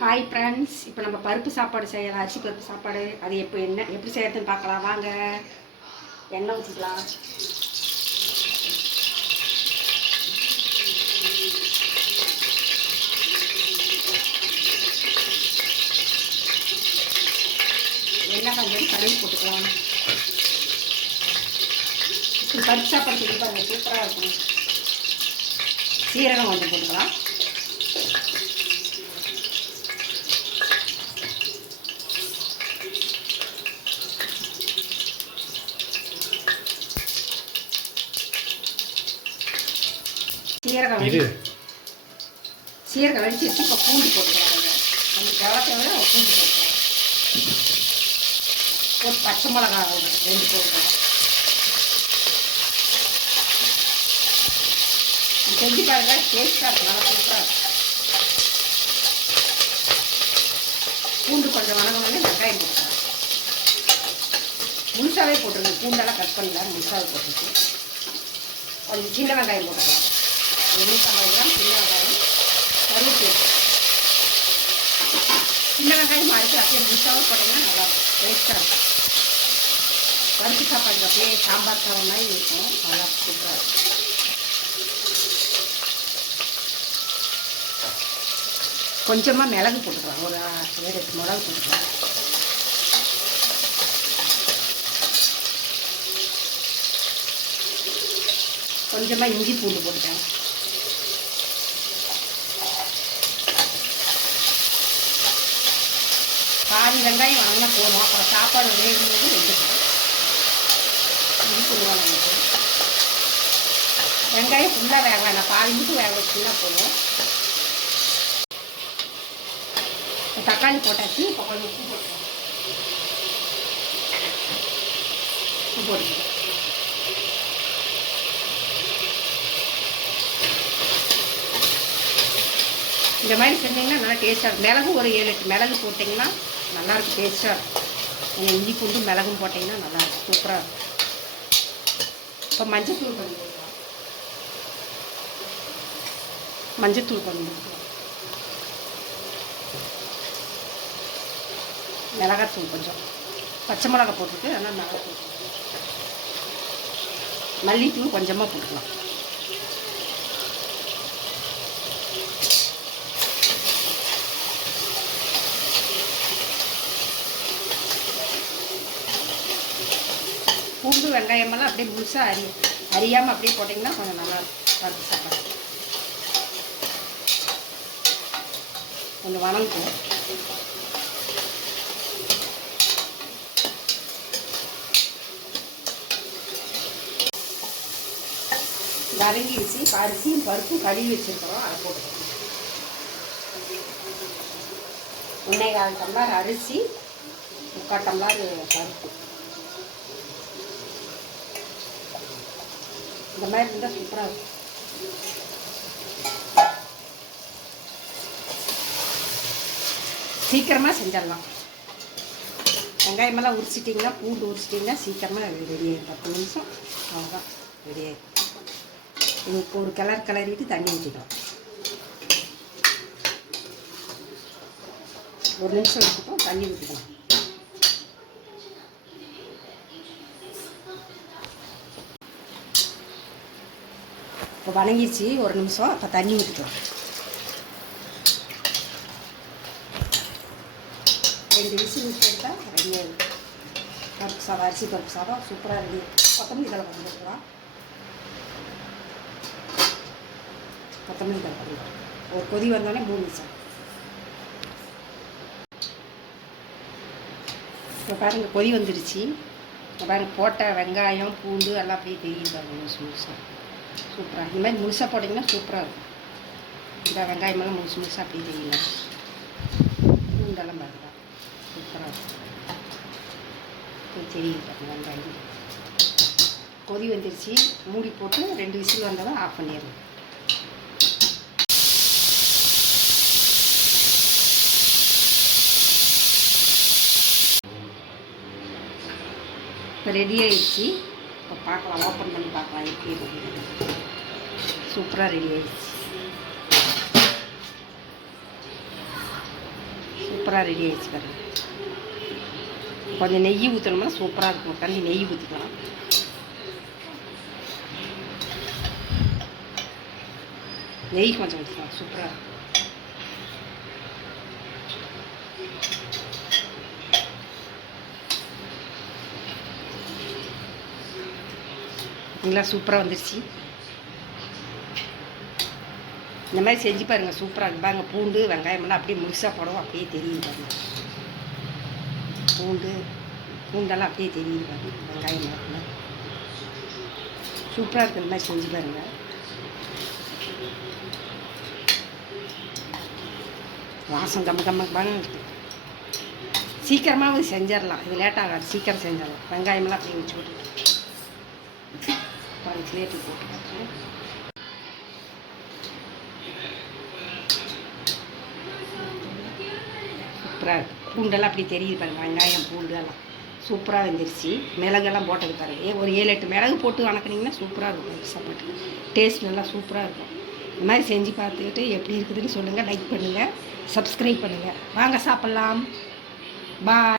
Hi friends இப்போ நம்ம பருப்பு சாப்பாடு செய்யலாம். அரிசி பருப்பு சாப்பாடு. அது எப்போ என்ன எப்படி செய்யறதுன்னு பார்க்கலாம். வாங்க. எண்ணெய் ஊற்றிக்கலாம் எண்ணெய் கொஞ்சம் கடுகு போட்டுக்கலாம். பருப்பு சாப்பாடு செஞ்சு பாருங்கள் சூப்பராக இருக்கும். சீரகம் கொஞ்சம் போட்டுக்கலாம். சீரகம் வெடி சீரகம் வெடிச்சிருச்சு இப்போ பூண்டு போட்டுக்கிறாங்க கொஞ்சம் கவத்தை விட பூண்டு போட்டுக்கலாம். ஒரு பச்சை மிளகா ரெண்டு போட்டுக்கலாம். இது செஞ்சு பாருங்க டேஸ்ட்டாக இருக்கும். நல்லா சூப்பராக இருக்கும். பூண்டு கொஞ்சம் வணங்கினோடனே வெங்காயம் போட்டுக்கலாம். முழுசாவே போட்டுருங்க. பூண்டெல்லாம் கட் பண்ணல. முழுசாவே போட்டுருக்கு கொஞ்சம் சின்ன வெங்காயம் போட்டுக்கலாம். எண்ணூற்றம்பது கிராம் சின்ன வெங்காயம் கருவேப்பிலை. சின்ன வெங்காயம் அரைச்சி அப்படியே முழுசாவும் போட்டிங்கன்னா நல்லா டேஸ்ட்டாக இருக்கும். பருப்பு சாப்பாடு அப்படியே சாம்பார் சாதம் மாதிரி இருக்கும். நல்லா சூப்பராக இருக்கும். கொஞ்சமாக மிளகு போட்டுக்கலாம். ஒரு ஏழு எட்டு மிளகு போட்டுக்கலாம். கொஞ்சமாக இஞ்சி பூண்டு போட்டுட்டேன் பாதி வெங்காயம் வணங்கினா போதும். அப்புறம் சாப்பாடு வேகும்போது வெந்துக்கும் இஞ்சி பூண்டு வெங்காயம் ஃபுல்லாக வேக வேணாம். பாதி மட்டும் வேக வச்சுன்னா போதும். தக்காளி போட்டாச்சு. இப்போ கொஞ்சம் உப்பு போட்டுருவோம் உப்பு போட்டுக்கலாம். இந்த மாதிரி செஞ்சீங்கன்னா நல்லா டேஸ்ட்டாக இருக்கும். மிளகு ஒரு ஏழு எட்டு மிளகு போட்டிங்கன்னா நல்லாயிருக்கும் டேஸ்ட்டாக இருக்கும் நீங்கள் இஞ்சி பூண்டு மிளகும் போட்டிங்கன்னா நல்லாயிருக்கும் சூப்பராக இருக்கும் இப்போ மஞ்சத்தூள் கொஞ்சம் மஞ்சத்தூள் கொஞ்சம் மிளகாத்தூள் கொஞ்சம். பச்சை மிளகா போட்டுட்டு ஆனால் மிளகாத்தூள் மல்லித்தூள் கொஞ்சமாக போட்டுக்கலாம். பூண்டு வெங்காயமெல்லாம் அப்படியே முழுசாக அறி அறியாமல் அப்படியே போட்டிங்கன்னா கொஞ்சம் நல்லாயிருக்கும் பருப்பு சாப்பாடு கொஞ்சம் வணங்கும் வதங்கிடுச்சு. இப்போ அரிசியும் பருப்பும் கழுவி வச்சுருக்கிறோம். அதை போட்டுக்கணும் ஒன்றே கால் டம்ளார் அரிசி முக்கால் டம்ளார் பருப்பு. இந்த மாதிரி இருந்தால் சூப்பராக இருக்கும். சீக்கிரமாக செஞ்சிடலாம். வெங்காயமெல்லாம் உரிச்சிட்டிங்கன்னா பூண்டு உரிச்சிட்டிங்கன்னா சீக்கிரமாக ரெடி ஆகிடும் பத்து நிமிஷம் அவ்வளோதான் ரெடி ஆகிடும் இதுக்கு ஒரு கலர் கலரிட்டு தண்ணி ஊற்றிக்கலாம் ஒரு நிமிஷம் இருக்கட்டும் தண்ணி ஊற்றிக்கலாம் இப்போ வணங்கிடுச்சு ஒரு நிமிஷம். இப்போ தண்ணி ஊற்றிக்கலாம் ரெண்டு விசில் விட்டு எடுத்தால் ரெடி ஆகிடும் பருப்பு சாதம் அரிசி பருப்பு சாதம் சூப்பராக ரெடி கொத்தமல்லி தலை பண்ணிக்கலாம் கொத்தமல்லி தலை பண்ணிக்கலாம் ஒரு கொதி வந்தோடனே மூணு நிமிஷம் இப்போ பாருங்க கொதி வந்துடுச்சு. இப்போ பாருங்க போட்ட வெங்காயம் பூண்டு எல்லாம் அப்படியே தெரியுது பாருங்க முழுசு முழுசாக சூப்பராக இந்த மாதிரி முழுசாக போட்டிங்கன்னா சூப்பராக இருக்கும். இந்த வெங்காயமெல்லாம் முழுசு முழுசாக அப்படியே தெரியல பூண்டெல்லாம் பாருங்க. சூப்பராக இருக்கும். சரி தெரியுது பாருங்க வெங்காயம். கொதி வந்துருச்சு. மூடி போட்டு ரெண்டு விசில் வந்ததும் ஆஃப் பண்ணிடணும். இப்போ ரெடி ஆயிடுச்சு. இப்போ பார்க்கலாம் ஓப்பன் பண்ணி பார்க்கலாம் எப்படி இருக்குது சூப்பராக ரெடி ஆயிடுச்சு. சூப்பராக ரெடி ஆயிடுச்சு பாருங்க. கொஞ்சம் நெய் ஊற்றணும்னா சூப்பராக இருக்கும். தண்ணி நெய் ஊற்றிக்கலாம் நெய் கொஞ்சம் ஊற்றிக்கலாம் சூப்பராக இருக்கும். நல்லா சூப்பராக வந்துருச்சு இந்த மாதிரி செஞ்சு பாருங்கள் சூப்பராக இருக்கு பூண்டு வெங்காயமெல்லாம் அப்படியே முழுசாக போடவும் அப்படியே தெரியுது பாருங்க பூண்டு பூண்டெல்லாம் அப்படியே தெரியுது பாருங்க வெங்காயம் சூப்பராக இருக்குது இந்த மாதிரி செஞ்சு பாருங்கள் வாசம் கம்ம கம்ம கம்மன்னு சீக்கிரமாக செஞ்சிடலாம் இது லேட் ஆகாது சீக்கிரம் செஞ்சிடலாம் வெங்காயமெல்லாம் அப்படியே வச்சு விட்டுட்டு பாருங்க பிளேட்டு போட்டு சூப்பராக பூண்டெல்லாம் அப்படி தெரியுது பாருங்க. வெங்காயம் பூண்டு எல்லாம். சூப்பராக வந்துருச்சு. மிளகெல்லாம் போட்டது பாருங்க. ஏ- ஒரு ஏழு எட்டு மிளகு போட்டு வணக்கினீங்கன்னா சூப்பராக இருக்கும். சாப்பாட்டு டேஸ்ட் நல்லா சூப்பராக இருக்கும். இந்த மாதிரி செஞ்சு பார்த்துக்கிட்டு எப்படி இருக்குதுன்னு சொல்லுங்கள் லைக் பண்ணுங்கள் சப்ஸ்கிரைப் பண்ணுங்கள் வாங்க சாப்பிட்லாம். பாய்